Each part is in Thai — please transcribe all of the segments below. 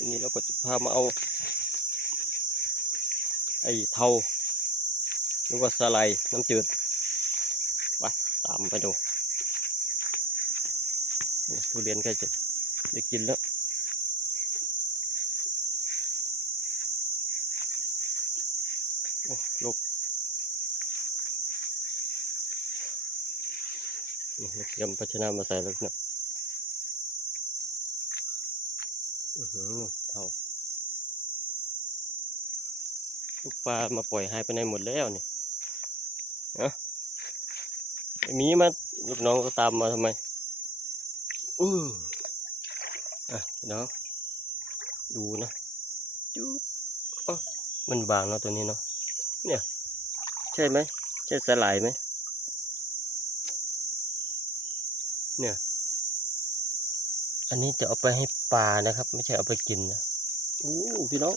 ทีนี้เราก็จะพามาเอา ไอ้เทาหรือว่าสไลด์น้ำจืดไปตามไปดูทุเรียนใกล้จะได้กินแล้วโอ้ลูกเราเตรียมภาชนะมาใส่แล้วนะ อือหือเท่าลูกปลามาปล่อยหายไปไหนหมดแล้วนี่เอะมีมาลูกน้องก็ตามมาทำไมอืออะน้องดูนะจุ๊บอ๊ะมันบางเนาะตัวนี้เนาะเนี่ยใช่ไหมใช่สลายไหมเนี่ย อันนี้จะเอาไปให้ปลานะครับ ไม่ใช่เอาไปกินนะอู้พี่น้อง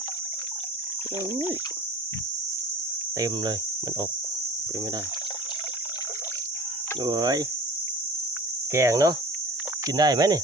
โอ้ยเต็มเลย มันออกไปไม่ได้โอ้ยแกงเนาะกินได้ไหมเนี่ย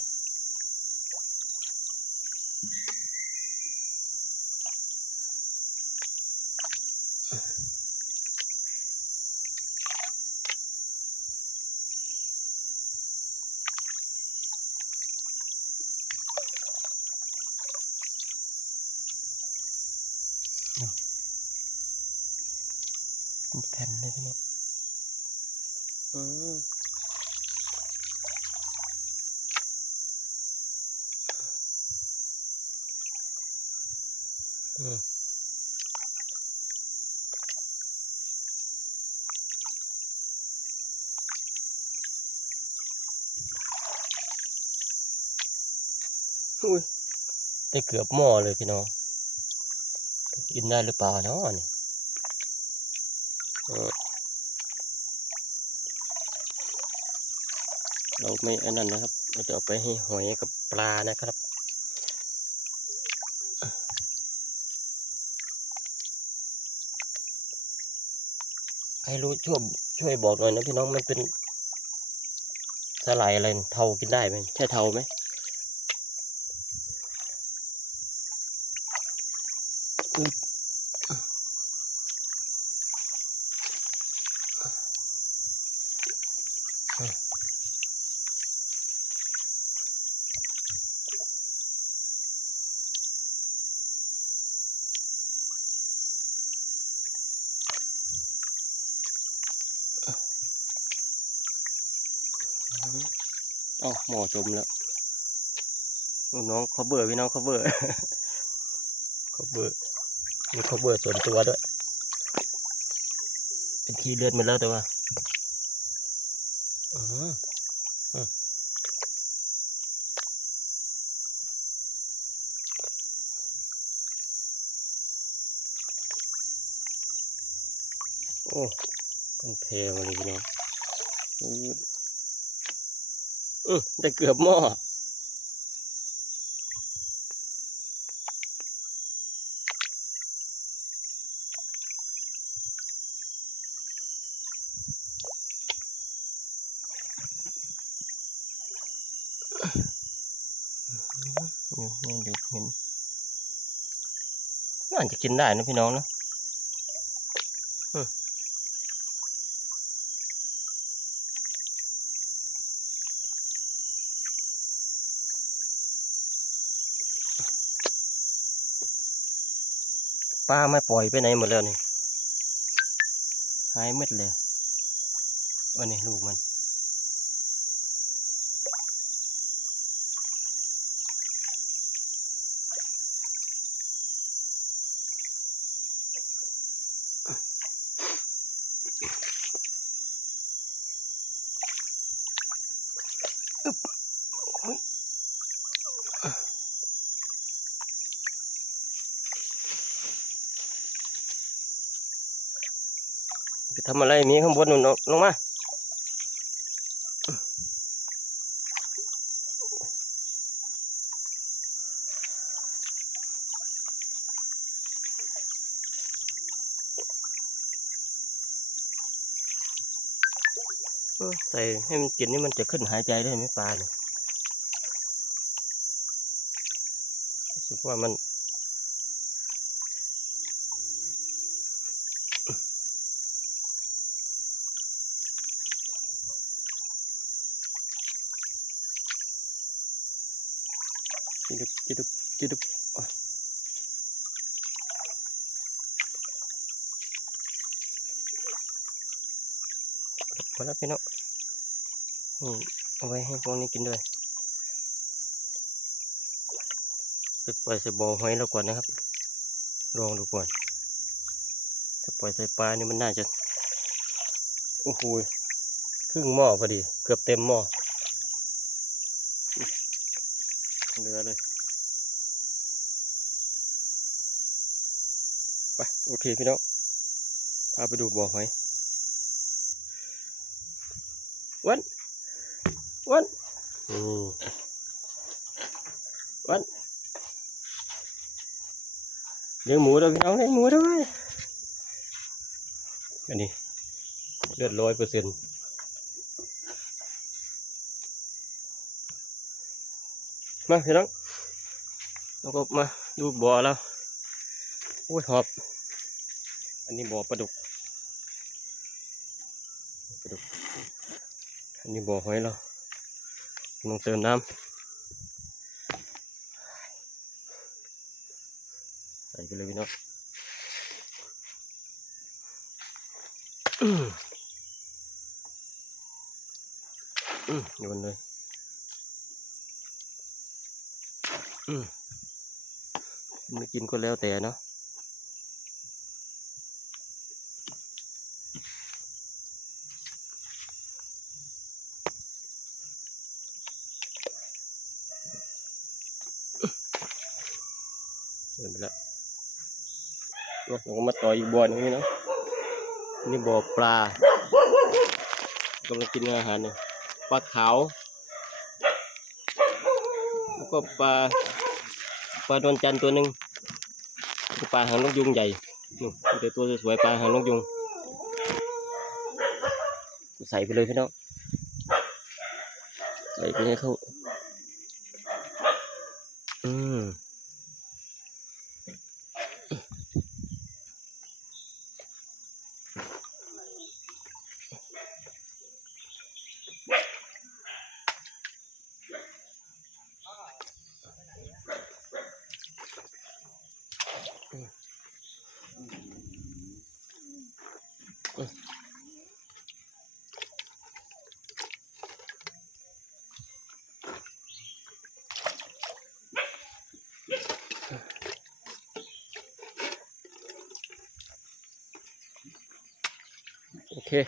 เป็นแผ่นเลยพี่น้องอืมอืมอุ้ยได้เกือบหม้อเลยพี่น้อง กินได้หรือเปล่าเนาะนี่ เราไม่อันนั้นนะครับ เราจะเอาไปให้หอยกับปลานะครับใครรู้ช่วยช่วยบอกหน่อยนะพี่น้องมันเป็นสลายอะไรเทากินได้ไหมใช่เทาไหมอึ๊ อ้าหมอจมแล้วน้องเขาเบื่อพี่น้องเขาเบื่อเขาเบื่อมีเขาเบื่อส่วนตัวด้วยเป็นขี้เลือดหมาแล้วแต่ว่าอืมอืมโอ้เป็นเพลมาเลยพี่น้อง อือืมได้เกือบหม้ออยู่นี่เด็กเห็นน่าจะกินได้นะพี่น้องเนะ ปลาไม่ปล่อยไปไหนหมดแล้วนี่หายเม็ดเลยวันนี้ลูกมัน ทำอะไรมีข้างบนนู่นลงมาใส่ให้มันกินนี่มันจะขึ้นหายใจได้ไหมปลาเนี่ยรู้สึกว่ามัน จิดุบจิดุบจิดุบอะพอแล้วพี่น้องนี่เอาไว้ให้พวกนี้กินด้วยไปปล่อยใส่บ่อหอยเราก่อนนะครับ ลองดูก่อน ถ้าปล่อยใส่ปลานี่มันน่าจะ โอ้โหครึ่งหม้อพอดี เกือบเต็มหม้อเหลือเลย ไป โอเคพี่น้องพาไปดูบ่อหอยวันวันอืมวันเลี้ยงหมูด้วยพี่น้องเลี้ยงหมูด้วยอันนี้เลือดร้อยเปอร์เซ็นต์มาพี่น้องเราก็มาดูบ่อแล้วโอ้ยหอบ อันนี้บ่อปลาดุกปลาดุก อันนี้บ่อหอยเรากำลังเติมน้ำใส่ไปเลยพี่น้องอืมอืมโยนเลยอืมไม่กินก็แล้วแต่เนาะ เดินไปแล้วเราก็มาต่ออีกบ่อนึงนี่นะนี่บ่อปลากำลังกินอาหารเนี่ยปลาขาว แล้วก็ปลาปลาดอนจันตัวหนึ่งปลาหางนกยุงใหญ่นู่แต่ตัวสวยๆปลาหางนกยุง ใส่ไปเลยพี่น้องใส่ไปให้เขาอืม โอ เค ป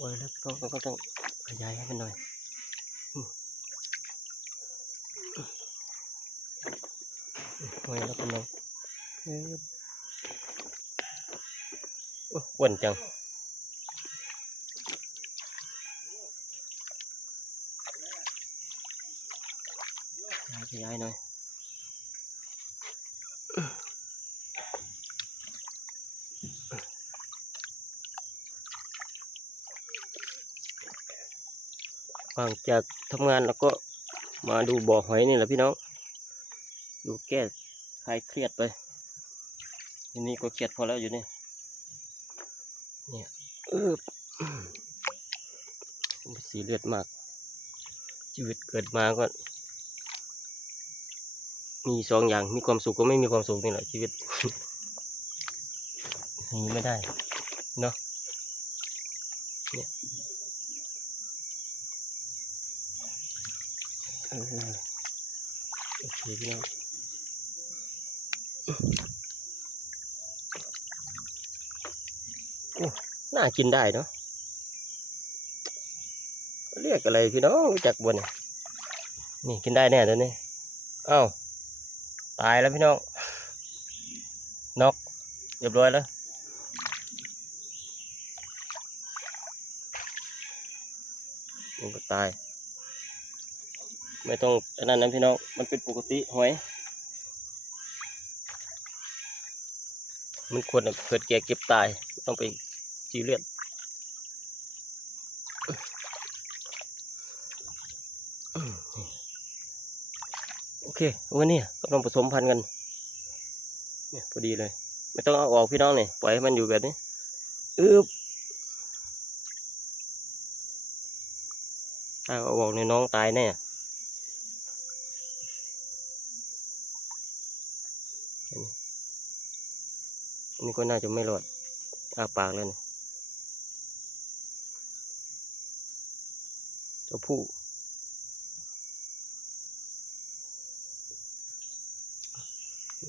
ล่อยแล้วก็ก็ต้องขยายให้มันหน่อยอืมปล่อยแล้วกันน้องเอ้ยโอ้อ้วนจัง ย้ายไปย้ายหน่อยหลังจากทำงานแล้วก็มาดูบ่อหอยนี่แหละพี่น้อง ดูแก้คลายเครียดไป ทีนี้ก็เครียดพอแล้วอยู่นี่ เนี่ยเออสีเลือดมาก ชีวิตเกิดมาก็ มีสองอย่างมีความสุขก็ไม่มีความสุขนี่แหละชีวิตหนีไม่ได้เนาะเนี่ยโอเคพี่น้องน่ากินได้เนาะเรียกอะไรพี่น้องรู้จักบนยนี่กินได้แน่ตัวนี้อ้าว ตายแล้วพี่น้องนกเรียบร้อยแล้วมันก็ตาย ไม่ต้องอันนั้นนะพี่น้อง มันเป็นปกติหอย มันควรเกิดแก่เก็บตาย ต้องไปจีเรี ยสโอเควันนี้กำลังผสมพันธุ์กัน เนี่ยพอดีเลย ไม่ต้องเอาออกพี่น้องเนี่ยปล่อยให้มันอยู่แบบนี้อึบถ้าเอาออกในยน้องตายแน่อันนี้อันนี้ก็น่าจะไม่รอดอาปากเลยนี่ตัวผู้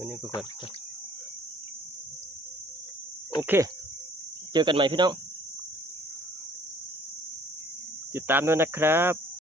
วันนี้ไปก่อนโอเค เจอกันใหม่พี่น้อง ติดตามด้วยนะครับ